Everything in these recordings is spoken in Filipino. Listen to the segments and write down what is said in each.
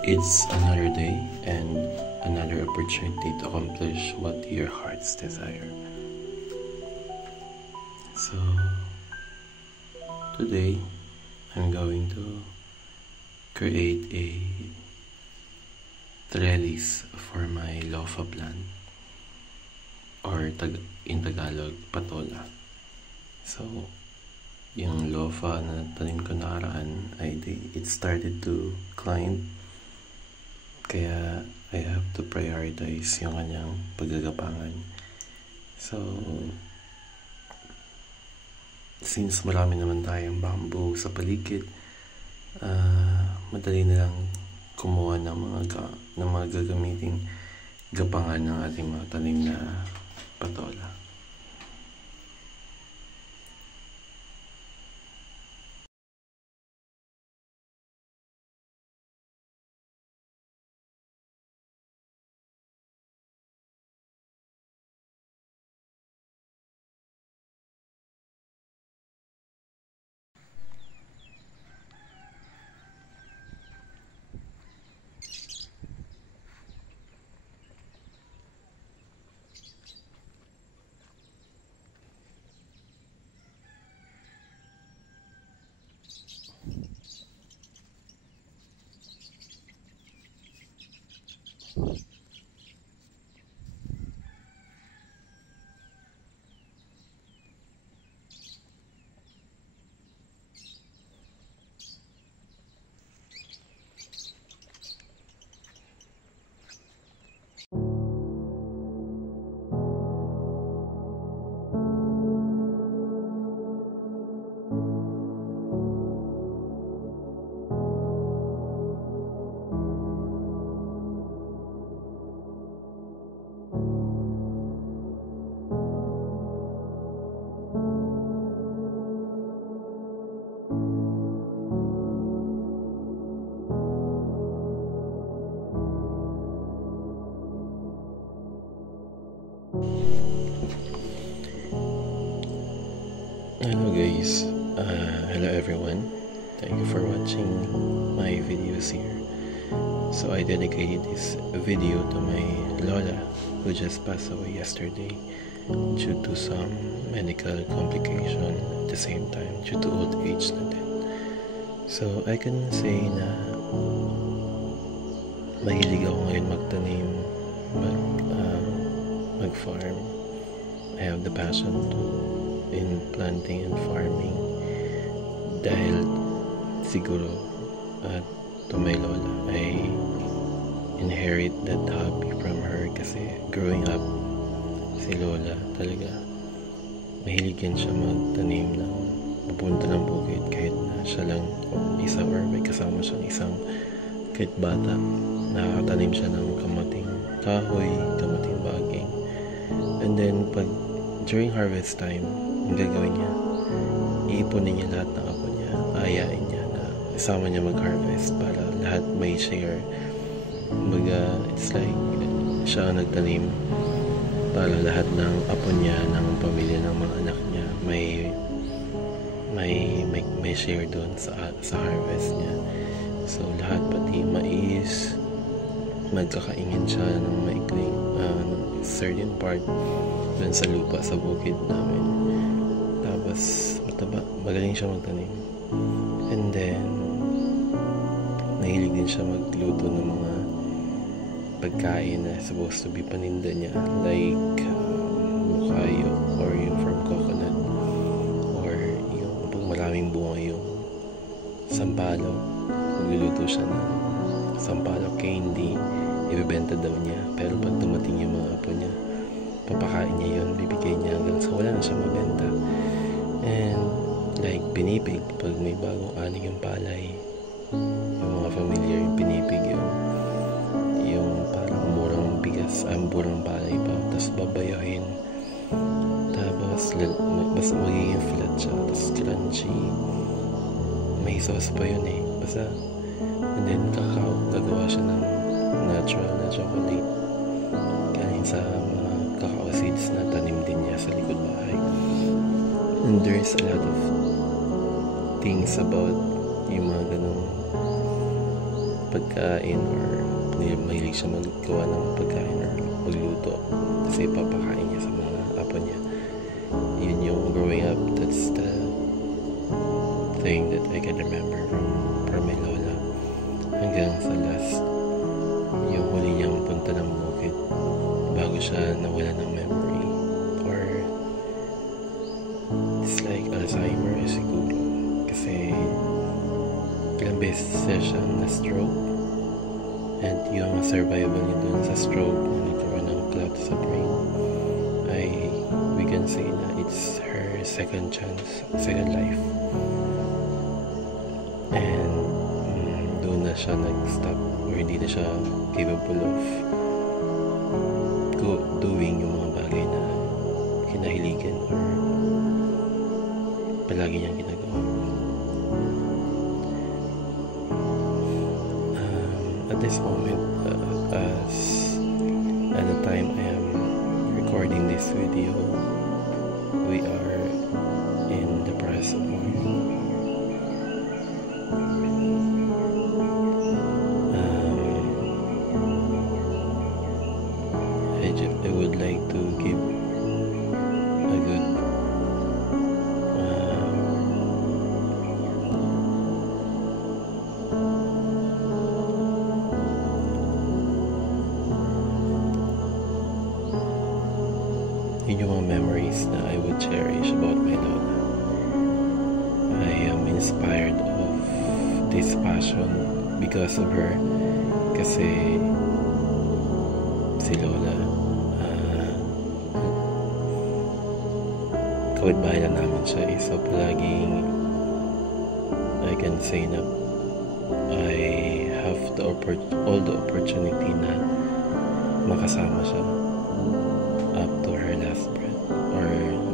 It's another day and another opportunity to accomplish what your hearts desire. So, today I'm going to create a trellis for my lofa plant, or in Tagalog, patola. So, yung lofa na tanim ko nakaraan it started to climb, kaya I have to prioritize yung kanyang paggagapangan. So, since marami naman tayong bamboo sa paligid, madali na lang kumuha ng mga gagamiting gapangan ng ating mga tanim na patola. Hello guys, hello everyone, thank you for watching my videos here. So I dedicated this video to my lola who just passed away yesterday due to some medical complication, at the same time due to old age na din. So I can say na mahilig ako ngayon magtanim, mag-farm. I have the passion in planting and farming dahil siguro to my lola, I inherit that hobby from her kasi growing up, si lola talaga mahilig yan siya magtanim ng pupunta ng bukid kahit na siya lang isa or may kasama siyang isang kahit bata, nakakatanim siya ng kamating kahoy, kamating baging, and then during harvest time, ang gagawin niya, iipunin niya lahat ng apo niya, ayain niya na isama niya mag-harvest para lahat may share. Kumbaga, it's like siya ang nagtanim para lahat ng apo niya, ng pamilya, ng mga anak niya may share doon sa harvest niya. So lahat, pati mais, magkakaingin siya ng maikling certain part dun sa lupa sa bukid namin. Tapos magaling siya magtanim, and then nahilig din siya magluto ng mga pagkain na supposed to be paninda niya, like bukayo or yung from coconut, or yung pag maraming bunga yung sampalok, magluluto siya ng sampalok candy, ibebenta daw niya. Pero pag dumating yung mga apo niya, papakain niya yun, bibigay niya hanggang sa wala na siya mabenta. And like pinipig, pag may bagong aning yung palay, yung mga familiar yung pinipig, yung parang murang bigas, murang palay pa, tapos babayahin, tapos basta magiging flat siya, tapos crunchy, may sauce pa yun basta. And then kakao, gagawa siya ng natural na chocolate galing sa mga cacao seeds na tanim din niya sa likod bahay. And there's a lot of things about yung mga ganong pagkain or mahilig siya maggawa ng pagkain or magluto kasi papakain niya sa mga apo niya. Yun yung growing up, that's the thing that I can remember from my lola. Hanggang sa last, yung huli niyang punta ng bukid bago siya nawala ng memory, or it's like Alzheimer siguro kasi ilang beses siya na-stroke, and yung survival niya dun sa stroke na nagkaroon ng clot sa brain ay we can say na it's her second chance, second life. And doon na siya nag-stop, or hindi na siya capable of doing yung mga bagay na kinahiligan or palagi niyang ginagawa. At this moment, at the time I am recording this video, we are in the process of mourning. I would like to give a good yun yung mga memories na I would cherish about my lola. I am inspired of this passion because of her, kasi si lola kapitbahay na namin siya, so palaging I can say na I have all the opportunity na makasama siya up to her last breath or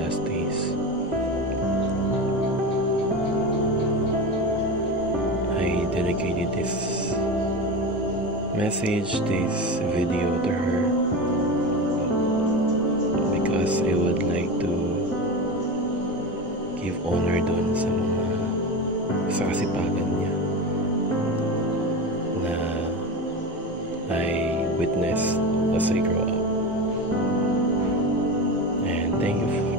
last days. I dedicated this message, this video to her because I would like to give honor dun sa kasipagan niya na I witnessed as I grow up. And thank you